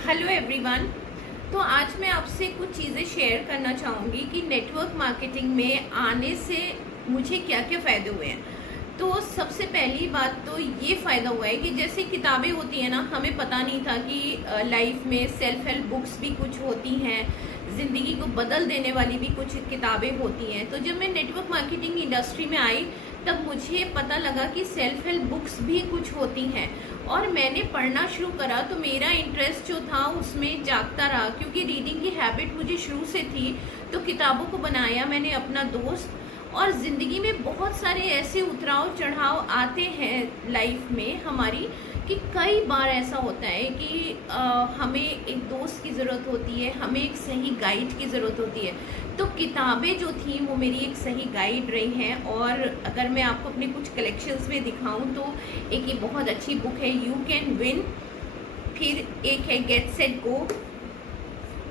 Hello everyone. तो आज मैं आपसे कुछ चीज़ें शेयर करना चाहूँगी कि नेटवर्क मार्केटिंग में आने से मुझे क्या क्या फ़ायदे हुए हैं। तो सबसे पहली बात तो ये फ़ायदा हुआ है कि जैसे किताबें होती हैं ना, हमें पता नहीं था कि लाइफ में सेल्फ हेल्प बुक्स भी कुछ होती हैं, ज़िंदगी को बदल देने वाली भी कुछ किताबें होती हैं। तो जब मैं नेटवर्क मार्केटिंग इंडस्ट्री में आई तब मुझे पता लगा कि सेल्फ हेल्प बुक्स भी कुछ होती हैं और मैंने पढ़ना शुरू करा तो मेरा इंटरेस्ट जो था उसमें जागता रहा, क्योंकि रीडिंग की हैबिट मुझे शुरू से थी। तो किताबों को बनाया मैंने अपना दोस्त, और ज़िंदगी में बहुत सारे ऐसे उतराव चढ़ाव आते हैं लाइफ में हमारी कि कई बार ऐसा होता है कि हमें एक दोस्त की ज़रूरत होती है, हमें एक सही गाइड की ज़रूरत होती है। तो किताबें जो थी वो मेरी एक सही गाइड रही हैं। और अगर मैं आपको अपने कुछ कलेक्शंस में दिखाऊं तो एक ये बहुत अच्छी बुक है यू कैन विन, फिर एक है गेट सेट गो,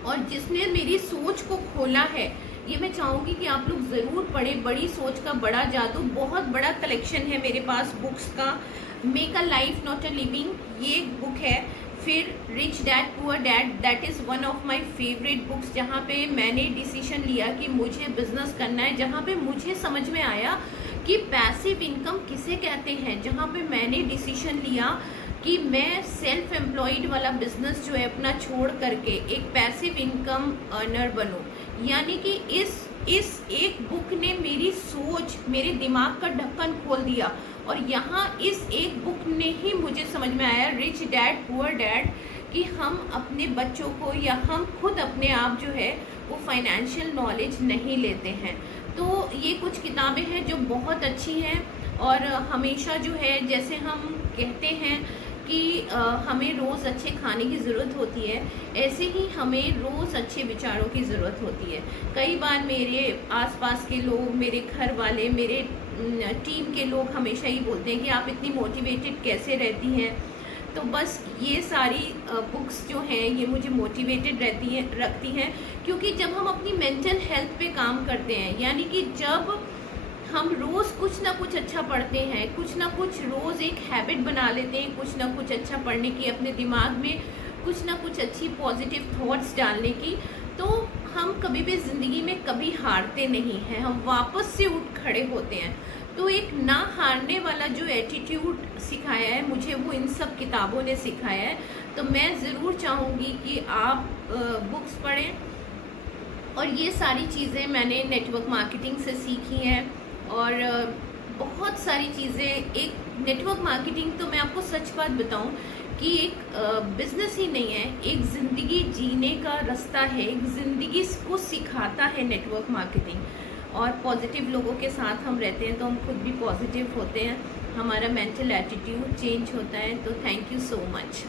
और जिसने मेरी सोच को खोला है ये मैं चाहूँगी कि आप लोग ज़रूर पढ़ें। बड़ी सोच का बड़ा जादू, बहुत बड़ा कलेक्शन है मेरे पास बुक्स का। Make a life not a living ये बुक है। फिर rich dad poor dad, that is one of my favourite books, जहाँ पे मैंने डिसीजन लिया कि मुझे बिजनेस करना है, जहाँ पे मुझे समझ में आया कि पैसिव इनकम किसे कहते हैं, जहाँ पे मैंने डिसीजन लिया कि मैं सेल्फ एम्प्लॉयड वाला बिजनेस जो है अपना छोड़ करके एक पैसिव इनकम अर्नर बनूं। यानी कि इस एक बुक ने मेरी सोच, मेरे दिमाग का ढक्कन खोल दिया। और यहाँ इस एक बुक ने ही मुझे समझ में आया, रिच डैड पुअर डैड, कि हम अपने बच्चों को या हम खुद अपने आप जो है वो फाइनेंशियल नॉलेज नहीं लेते हैं। तो ये कुछ किताबें हैं जो बहुत अच्छी हैं। और हमेशा जो है, जैसे हम कहते हैं कि हमें रोज़ अच्छे खाने की ज़रूरत होती है, ऐसे ही हमें रोज़ अच्छे विचारों की ज़रूरत होती है। कई बार मेरे आसपास के लोग, मेरे घर वाले, मेरे टीम के लोग हमेशा ही बोलते हैं कि आप इतनी मोटिवेटेड कैसे रहती हैं। तो बस ये सारी बुक्स जो हैं ये मुझे मोटिवेटेड रखती हैं, क्योंकि जब हम अपनी मेंटल हेल्थ पे काम करते हैं, यानी कि जब हम रोज़ कुछ ना कुछ अच्छा पढ़ते हैं, कुछ ना कुछ रोज़ एक हैबिट बना लेते हैं, कुछ ना कुछ अच्छा पढ़ने की, अपने दिमाग में कुछ ना कुछ अच्छी पॉजिटिव थॉट्स डालने की, तो हम कभी भी ज़िंदगी में कभी हारते नहीं हैं, हम वापस से उठ खड़े होते हैं। तो एक ना हारने वाला जो एटीट्यूड सिखाया है मुझे, वो इन सब किताबों ने सिखाया है। तो मैं ज़रूर चाहूँगी कि आप बुक्स पढ़ें। और ये सारी चीज़ें मैंने नेटवर्क मार्केटिंग से सीखी हैं। और बहुत सारी चीज़ें, एक नेटवर्क मार्केटिंग तो मैं आपको सच बात बताऊं कि एक बिजनेस ही नहीं है, एक ज़िंदगी जीने का रास्ता है, एक ज़िंदगी को सिखाता है नेटवर्क मार्केटिंग। और पॉजिटिव लोगों के साथ हम रहते हैं तो हम खुद भी पॉजिटिव होते हैं, हमारा मेंटल एटीट्यूड चेंज होता है। तो थैंक यू सो मच।